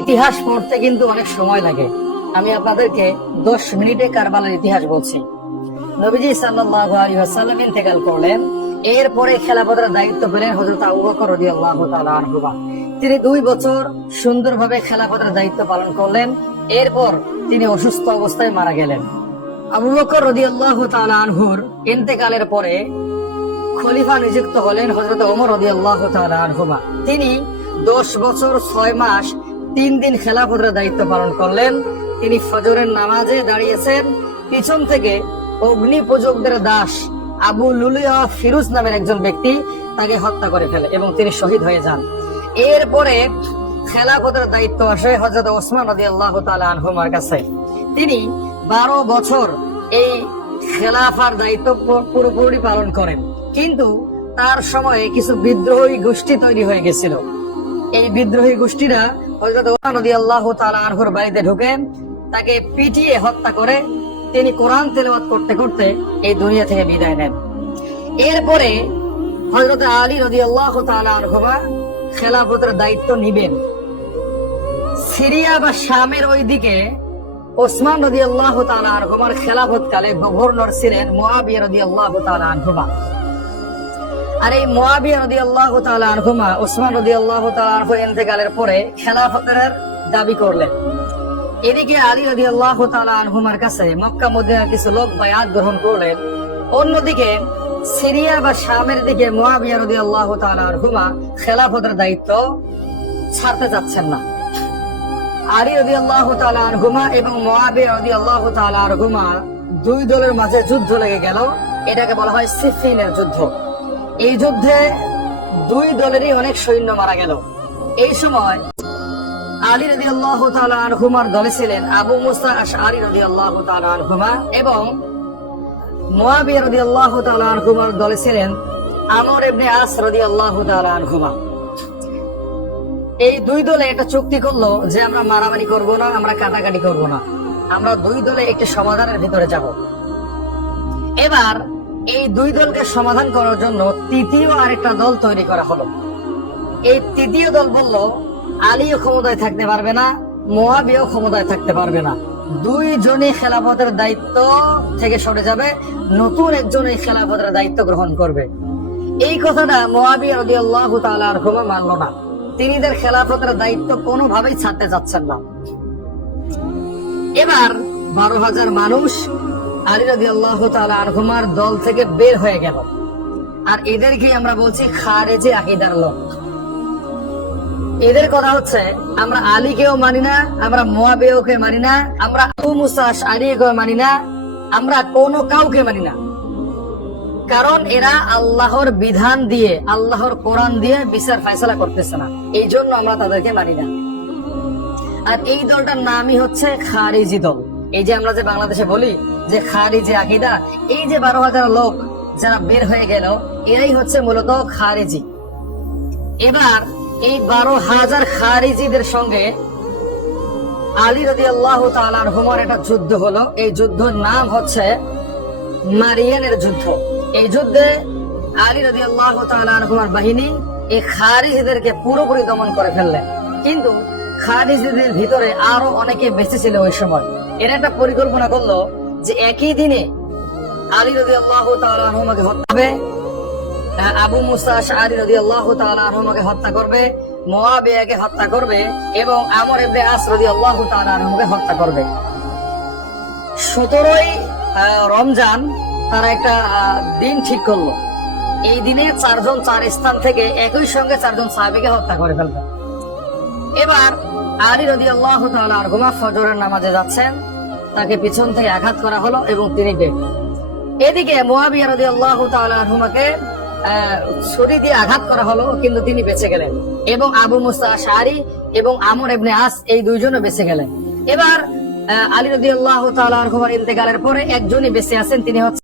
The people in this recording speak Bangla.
ইতিহাস পড়তে কিন্তু অনেক সময় লাগে। আমি আপনাদেরকে 10 মিনিটে কারবালার ইতিহাস বলছি। নবীজি সাল্লাল্লাহু আলাইহি ওয়াসাল্লাম ইন্তেকাল করলেন। এরপরে খেলাফতের দায়িত্ব পেলেন হযরত আবু বকর রাদিয়াল্লাহু তাআলা আনহু। তিনি 2 বছর সুন্দরভাবে খেলাফতের দায়িত্ব পালন করলেন। এরপর তিনি অসুস্থ অবস্থায় মারা গেলেন। আবু বকর রাদিয়াল্লাহু তাআলা আনহুর ইন্তেকালের পরে খলিফা নিযুক্ত হলেন হযরত ওমর রাদিয়াল্লাহু তাআলা আনহু। তিনি 10 বছর 6 মাস 3 দিন খেলাফতের দায়িত্ব পালন করলেন। তিনি ফজরের নামাজে দাঁড়িয়েছেন, পিছন থেকে অগ্নি পূজকদের দাস আবু লুলিয়া ফিরোজ নামের একজন ব্যক্তি তাকে হত্যা করে ফেলে এবং তিনি শহীদ হয়ে যান। এরপরে খেলাফতের দায়িত্ব আসে হযরত ওসমান রাদিয়াল্লাহু তাআলা আনহুর কাছে। তিনি 12 বছর এই খেলাফার দায়িত্ব পুরোপুরি পালন করেন, কিন্তু তার সময়ে কিছু বিদ্রোহী গোষ্ঠী তৈরি হয়ে গেছিল। এই বিদ্রোহী গোষ্ঠীরা হযরত ওসমান রাদিয়াল্লাহু তাআলা আনহুর বাড়িতে ঢুকে তাকে পিটিয়ে হত্যা করে। তিনি কোরআন তেলাওয়াত করতে করতে এই দুনিয়া থেকে বিদায় নেন। এরপরে হযরত আলী রাদিয়াল্লাহু তাআলা আনহু খেলাফতের দায়িত্ব নিবেন। সিরিয়া বা শামের ওইদিকে ওসমান রাদিয়াল্লাহু তাআলা আনহুর খেলাফতকালে গভর্নর ছিলেন মুআবিয়া রাদিয়াল্লাহু তাআলা আনহু। আর এই মুআবিয়া রাদিয়াল্লাহু তাআলা আনহু ওসমান রাদিয়াল্লাহু তাআলা আনহুর ইন্তেকালের পরে খেলাফতের দাবি করলেন। এদিকে আলী রাদিয়াল্লাহু তাআলা আনহুর কাছে মক্কা মদিনার কিছু লোক বায়াত গ্রহণ করলেন। অন্যদিকে সিরিয়া বা শামের দিকে মুআবিয়া রাদিয়াল্লাহু তাআলা আনহু খেলাফতের দায়িত্ব ছাড়তে যাচ্ছেন না। আলী রাদিয়াল্লাহু তাআলা আনহু এবং মুআবিয়া রাদিয়াল্লাহু তাআলা আনহু দুই দলের মাঝে যুদ্ধ লেগে গেল। এটাকে বলা হয় সিফিনের যুদ্ধ। এই যুদ্ধে দুই দলেরই অনেক সৈন্য মারা গেল। এই সময় আলী রাদিয়াল্লাহু তাআলা আনহুর দলে ছিলেন আবু মুসা আশআরী রাদিয়াল্লাহু তাআলা আনহু এবং মুআবিয়া রাদিয়াল্লাহু তাআলা আনহুর দলে ছিলেন আমর ইবনে আস রাদিয়াল্লাহু তাআলা আনহু। এই দুই দলে একটা চুক্তি করলো যে আমরা মারামারি করব না, আমরা কাটাকাটি করব না, আমরা দুই দলে একটি সমাধানের ভিতরে যাব। এবার এই দুই দলকে সমাধান করার জন্য তৃতীয় আরেকটা দল তৈরি করা হলো। এই তৃতীয় দল বলল আলীও ক্ষমতায় থাকতে পারবে না, মুআবিয়াও ক্ষমতায় থাকতে পারবে না, দুইজনই খেলাফতের দায়িত্ব থেকে সরে যাবে, নতুন একজন এই খেলাফতের দায়িত্ব গ্রহণ করবে। এই কথাটা মুআবিয়া রাদিয়াল্লাহু তাআলা আনহু মানল না। তিনি তার খেলাফতের দায়িত্ব কোনোভাবেই ছাড়তে যাচ্ছেন না। এবার 12,000 মানুষ আলী রাদিয়াল্লাহু তাআলা আনহুর দল থেকে বের হয়ে গেল। আর এদেরকে আমরা বলছি খারেজি আকীদার লোক। এদের কথা হচ্ছে আমরা আলীকেও মানি না, আমরা মুআবিয়াকে মানি না, আমরা আবু মুসা আশআরীকেও মানি না, আমরা কোনো কাউকে মানি না। কারণ এরা আল্লাহর বিধান দিয়ে, আল্লাহর কোরআন দিয়ে বিচার ফয়সালা করতেছে না, এই জন্য আমরা তাদেরকে মানি না। আর এই দলটার নামই হচ্ছে খারিজি দল। এই যে আমরা যে বাংলাদেশে বলি যে খারিজি আকীদা, এই যে 12,000 লোক যারা বের হয়ে গেল এরাই হচ্ছে মূলত খারিজি। এবার এই 12,000 খারিজিদের সঙ্গে আলী রাদিয়াল্লাহু তাআলা আনহুর একটা যুদ্ধ হলো। এই যুদ্ধের নাম হচ্ছে মারিয়ানের যুদ্ধ। এই যুদ্ধে আলী রাদিয়াল্লাহু তাআলা আনহুর বাহিনী এই খারিজিদেরকে পুরোপুরি দমন করে ফেললেন। কিন্তু খারিজিদের ভিতরে আরো অনেকে বেঁচে ছিল ওই সময়। এরা একটা পরিকল্পনা করলো যে একই দিনে আলী রাদিয়াল্লাহু তাআলা আনহুকে হত্যা করবে, আবু মুসা আশআরী রাদিয়াল্লাহু তাআলা আনহুকে হত্যা করবে, মুআবিয়াকে হত্যা করবে এবং আমর ইবনে আস রাদিয়াল্লাহু তাআলা আনহুকে হত্যা করবে। 17ই রমজান তারা একটা দিন ঠিক করলো। এই দিনে 4 জন 4 স্থান থেকে একই সঙ্গে 4 জন সাহাবীকে হত্যা করে ফেলবে। এবার আলী রাদিয়াল্লাহু তাআলা আনহু ফজরের নামাজে যাচ্ছেন, তাকে পিছন থেকে আঘাত করা হলো এবং তিনি ডেড। এদিকে মুআবিয়া রাদিয়াল্লাহু তাআলা আনহুকে ছুরি দিয়ে আঘাত করা হলো, কিন্তু তিনি বেঁচে গেলেন এবং আবু মুসা আশআরী এবং আমর ইবনে আস এই দুইজনও বেঁচে গেলেন। এবার আলী রাদিয়াল্লাহু তাআলা আনহুর ইন্তেকালের পরে একজনই বেঁচে আছেন, তিনি হচ্ছে